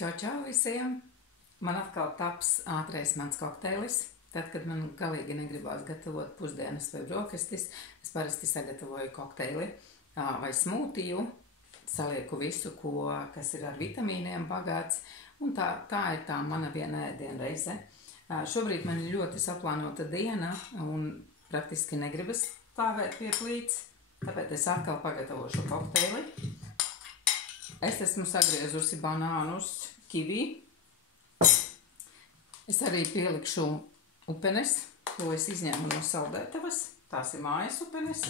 Čau, čau visiem! Man atkal taps ātrais mans kokteilis. Tad, kad man galīgi negribās gatavot pusdienas vai brokastis, es parasti sagatavoju kokteili vai smūtiju, salieku visu, kas ir ar vitamīniem bagāts, un tā ir tā mana viena ēdienreize. Šobrīd man ir ļoti saplānota diena, un praktiski negribas stāvēt pie plīts, tāpēc es atkal pagatavošu kokteili. Es esmu sagriezusi banānus, kivi. Es arī pielikšu upenes, ko es izņēmu no saldētavas. Tās ir mājas upenes.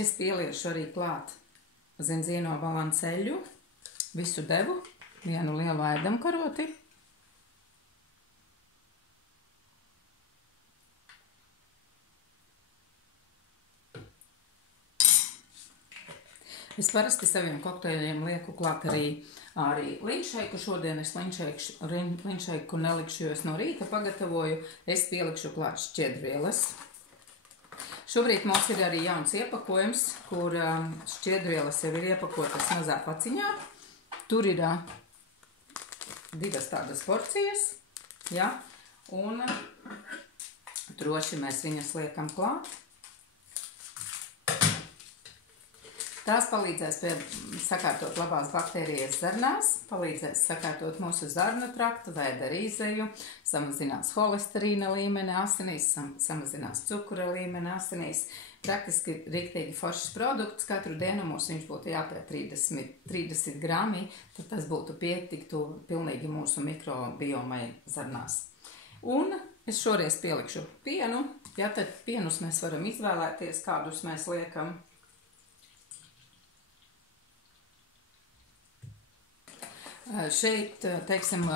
Es pieliešu arī klāt zenzīno balanceļu, visu devu, vienu lielu ēdamkaroti. Es parasti saviem kokteļiem lieku klāt arī liņšeiku. Šodien es liņšeiku nelikšu, jo es no rīta pagatavoju. Es pielikšu klāt šķiedrvielas. Šobrīd mums ir arī jauns iepakojums, kur šķiedrvielas jau ir iepakotas mazā paciņā. Tur ir divas tādas porcijas, ja? Un droši mēs viņas liekam klāt. Tās palīdzēs sakārtot labās baktērijas zarnās, palīdzēs sakārtot mūsu zarnu traktu, vēdera izeju, samazinās holesterīna līmeni asinīs, samazinās cukura līmeni asinīs. Praktiski riktīgi foršs produkts, katru dienu mums viņš būtu jāpēt 30 grami, tad tas būtu pietiktu pilnīgi mūsu mikrobiomai zarnās. Un es šoreiz pielikšu pienu, ja tad pienus mēs varam izvēlēties, kādus mēs liekam. Šeit, teiksim,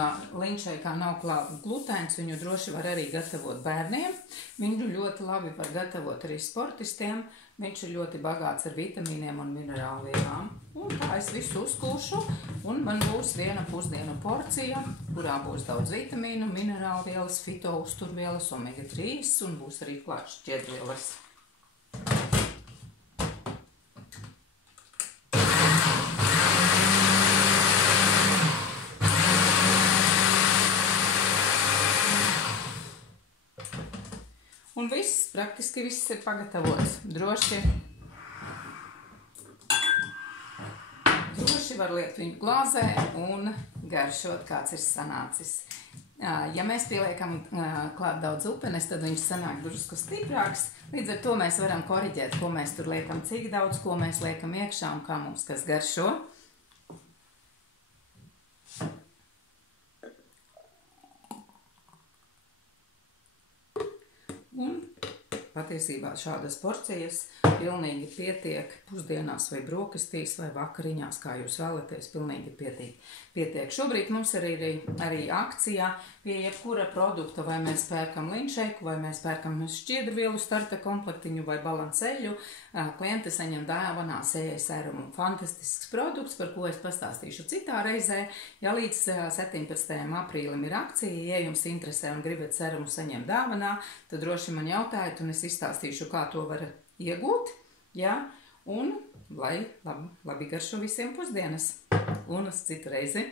liņšeikā nav klāt glutēns, viņu droši var arī gatavot bērniem. Viņu ļoti labi var gatavot arī sportistiem. Viņš ir ļoti bagāts ar vitamīniem un minerālvielām. Un tā es visu uzkūšu, un man būs viena pusdienu porcija, kurā būs daudz vitamīnu, minerālvielas, fito uzturvielas, omega 3 un būs arī klāt šķiedrvielas. Un praktiski viss ir pagatavots. Droši var liekt viņu glāzē un garšot, kāds ir sanācis. Ja mēs pieliekam klāt daudz upenes, tad viņš sanāk drusku stiprāks. Līdz ar to mēs varam koriģēt, ko mēs tur liekam, cik daudz, ko mēs liekam iekšā un kā mums kas garšo. Un patiesībā šādas porcijas pilnīgi pietiek pusdienās vai brokastīs vai vakariņās, kā jūs vēlaties, pilnīgi pietiek. Šobrīd mums ir arī akcijā pie jebkura produkta, vai mēs pērkam liņšeiku, vai mēs pērkam šķiedrvielu starta komplektiņu vai balanceļu. Klienti saņem dāvanā sējai serumu. Fantastisks produkts, par ko es pastāstīšu citā reizē. Ja līdz 17. aprīlim ir akcija, ja jums interesē un gribat serumu saņemt dāvanā, tad droši man jautājiet, un es izstāstīšu, kā to var iegūt, ja? Un lai labi garšo visiem pusdienas. Un uz citu reizi!